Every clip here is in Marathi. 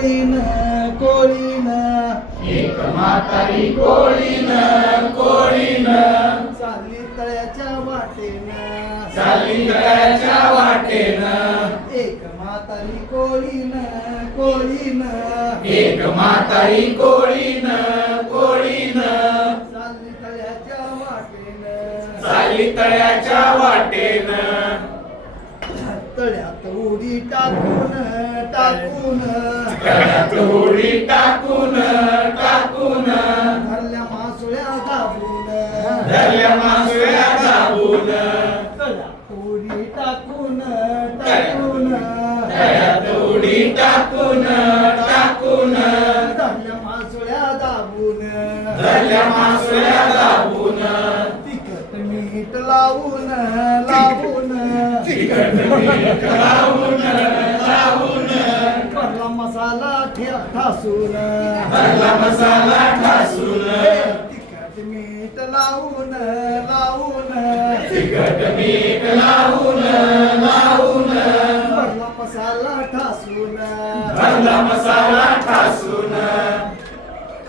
कोळीन कोळीन. एक म्हातारी कोळीन कोळीन. चालली तळ्याच्या वाटेनं. चालली तळ्याच्या वाटेन. एक म्हातारी कोळीन कोळीन. एक म्हातारी कोळीन कोळीन. चालली तळ्याच्या वाटेनं. चालली तळ्याच्या वाटेन. तळ्यात उडी टाकून टाकून. तळ्यात उडी टाकून टाकून. धरल्या मासुळ्या दाबून. धरल्या मासुळ्या दाबून. तळ्यात उडी टाकून टाकून. तळ्यात उडी टाकून टाकून. धरल्या मासुळ्या दाबून. धरल्या मासुळ्या दाबून. तिखट मीठ लावून लावून तिखट मीठ लावून लावून भरला मसाला ठे- ठासून भरला मसाला ठासून तिखट मीठ लावून लावून तिखट मीठ लावून लावून भरला मसाला ठासून भरला मसाला ठासून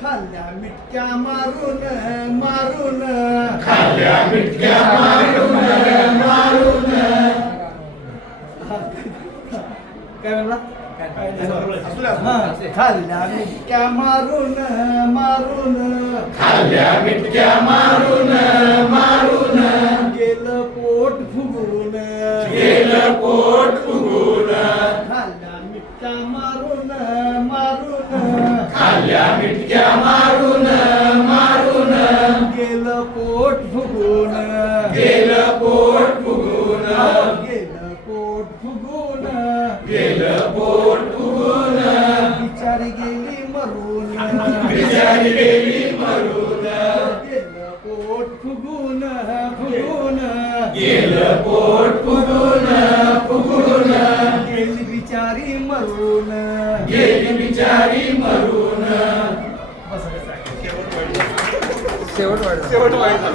खाल्ल्या मिटक्या मारून मारून. खाल्ल्या मिटक्या मारून मारून. हा, खाल्ल्या मिटक्या मारून मारून खाल्ल्या मिटक्या मारून मारून गेलं पोट फुगून गेलं पोट फुगून खाल्ल्या मिटक्या मारून मारून खाल्ल्या मिटक्या मारून मारून गेलं पोट फुगून गेलं पोट फुगून गेलं पोट फुगून गेली मरून गेलं पोट फुगून फुगून. गेलं पोट फुगून फुगून. गेली बिचारी मरून. गेली बिचारी मरून. बस. शेवट वाढ